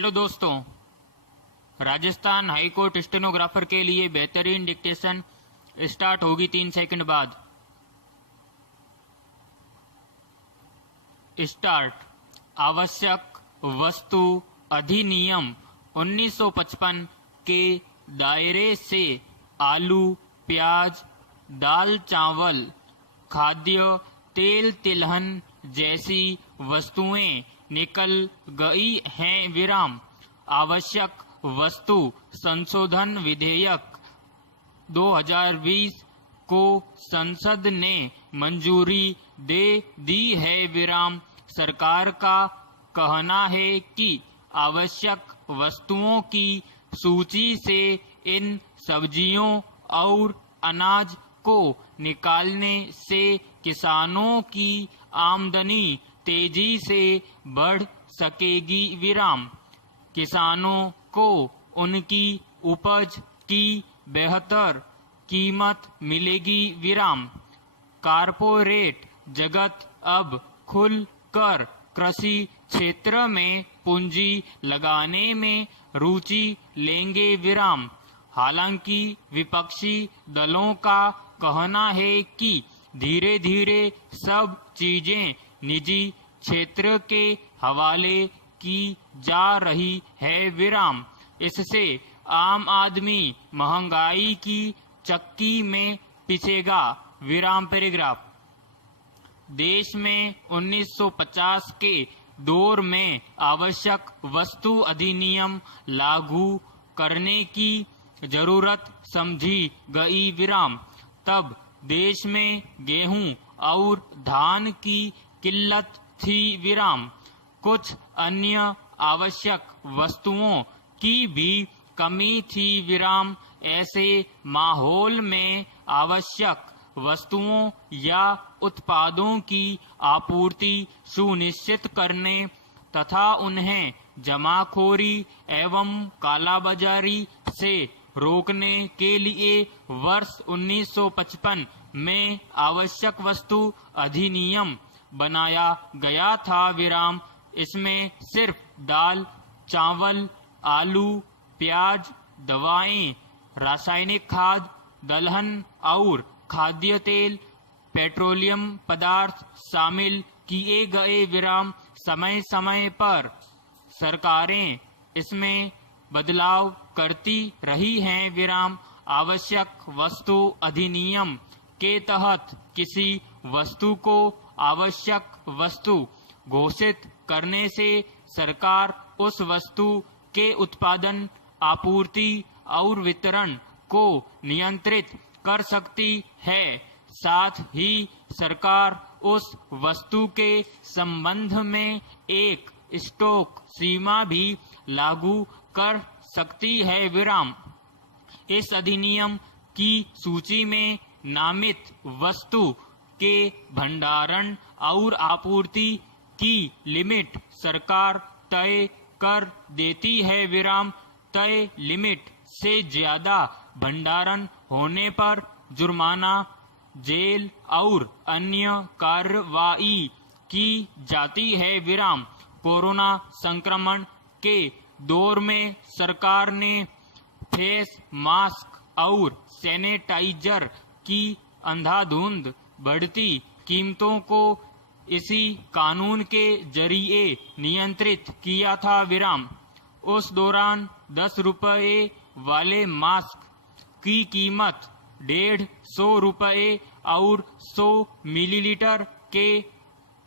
Hello दोस्तों, Rajasthan high court stenographer के लिए बेहतरीन डिक्टेशन स्टार्ट होगी 3 सेकंड बाद। स्टार्ट। आवश्यक वस्तु अधिनियम 1955 के दायरे से आलू, प्याज, दाल, चावल, खाद्य तेल, तिलहन जैसी वस्तुएं निकल गई हैं। विराम। आवश्यक वस्तु संशोधन विधेयक 2020 को संसद ने मंजूरी दे दी है। विराम। सरकार का कहना है कि आवश्यक वस्तुओं की सूची से इन सब्जियों और अनाज को निकालने से किसानों की आमदनी तेजी से बढ़ सकेगी। विराम। किसानों को उनकी उपज की बेहतर कीमत मिलेगी। विराम। कारपोरेट जगत अब खुल कर कृषि क्षेत्र में पूंजी लगाने में रुचि लेंगे। विराम। हालांकि विपक्षी दलों का कहना है कि धीरे धीरे सब चीजें निजी क्षेत्र के हवाले की जा रही है। विराम। इससे आम आदमी महंगाई की चक्की में पिसेगा। विराम। पैराग्राफ। देश में 1950 के दौर में आवश्यक वस्तु अधिनियम लागू करने की जरूरत समझी गई। विराम। तब देश में गेहूं और धान की किल्लत थी। विराम। कुछ अन्य आवश्यक वस्तुओं की भी कमी थी। विराम। ऐसे माहौल में आवश्यक वस्तुओं या उत्पादों की आपूर्ति सुनिश्चित करने तथा उन्हें जमाखोरी एवं कालाबाजारी से रोकने के लिए वर्ष 1955 में आवश्यक वस्तु अधिनियम बनाया गया था। विराम। इसमें सिर्फ दाल, चावल, आलू, प्याज, दवाएं, रासायनिक खाद, दलहन और खाद्य तेल, पेट्रोलियम पदार्थ शामिल किए गए। विराम। समय समय पर सरकारें इसमें बदलाव करती रही हैं। विराम। आवश्यक वस्तु अधिनियम के तहत किसी वस्तु को आवश्यक वस्तु घोषित करने से सरकार उस वस्तु के उत्पादन, आपूर्ति और वितरण को नियंत्रित कर सकती है। साथ ही सरकार उस वस्तु के संबंध में एक स्टॉक सीमा भी लागू कर सकती है। विराम। इस अधिनियम की सूची में नामित वस्तु के भंडारण और आपूर्ति की लिमिट सरकार तय कर देती है। विराम। तय लिमिट से ज्यादा भंडारण होने पर जुर्माना, जेल और अन्य कार्रवाई की जाती है। विराम। कोरोना संक्रमण के दौर में सरकार ने फेस मास्क और सैनिटाइजर की अंधाधुंध बढ़ती कीमतों को इसी कानून के जरिए नियंत्रित किया था। विराम। उस दौरान 10 रुपए वाले मास्क की कीमत 150 रुपए और 100 मिलीलीटर के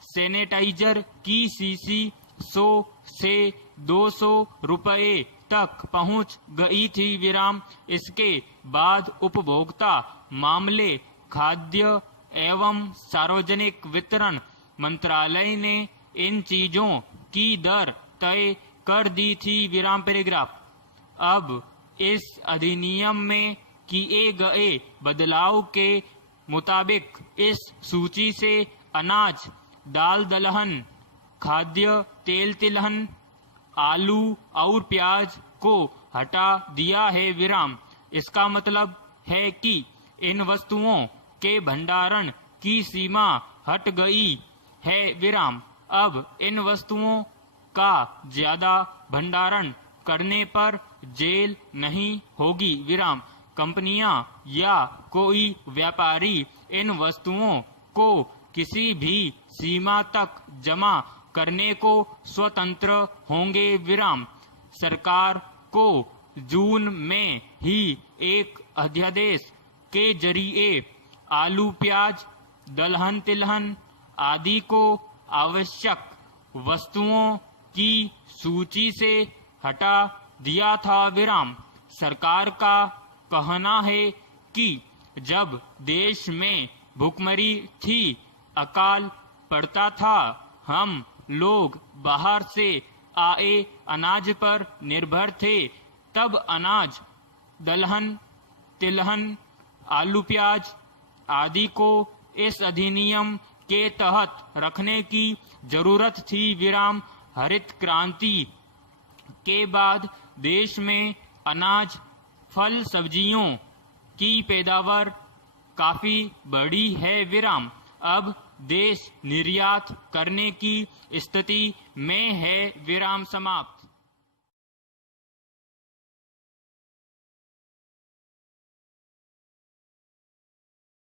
सैनिटाइजर की शीशी 100 से 200 रुपए तक पहुंच गई थी। विराम। इसके बाद उपभोक्ता मामले, खाद्य एवं सार्वजनिक वितरण मंत्रालय ने इन चीजों की दर तय कर दी थी। विराम। पैराग्राफ। अब इस अधिनियम में किए गए बदलाव के मुताबिक इस सूची से अनाज, दाल, दलहन, खाद्य तेल, तिलहन, आलू और प्याज को हटा दिया है। विराम। इसका मतलब है कि इन वस्तुओं के भंडारण की सीमा हट गई है। विराम। अब इन वस्तुओं का ज्यादा भंडारण करने पर जेल नहीं होगी विराम। कंपनियां या कोई व्यापारी इन वस्तुओं को किसी भी सीमा तक जमा करने को स्वतंत्र होंगे विराम। सरकार को जून में ही एक अध्यादेश के जरिए आलू, प्याज, दलहन, तिलहन आदि को आवश्यक वस्तुओं की सूची से हटा दिया था विराम। सरकार का कहना है कि जब देश में भुखमरी थी, अकाल पड़ता था, हम लोग बाहर से आए अनाज पर निर्भर थे, तब अनाज, दलहन, तिलहन, आलू, प्याज आदि को इस अधिनियम के तहत रखने की जरूरत थी विराम। हरित क्रांति के बाद देश में अनाज, फल, सब्जियों की पैदावार काफी बढ़ी है विराम। अब देश निर्यात करने की स्थिति में है विराम। समाप्त।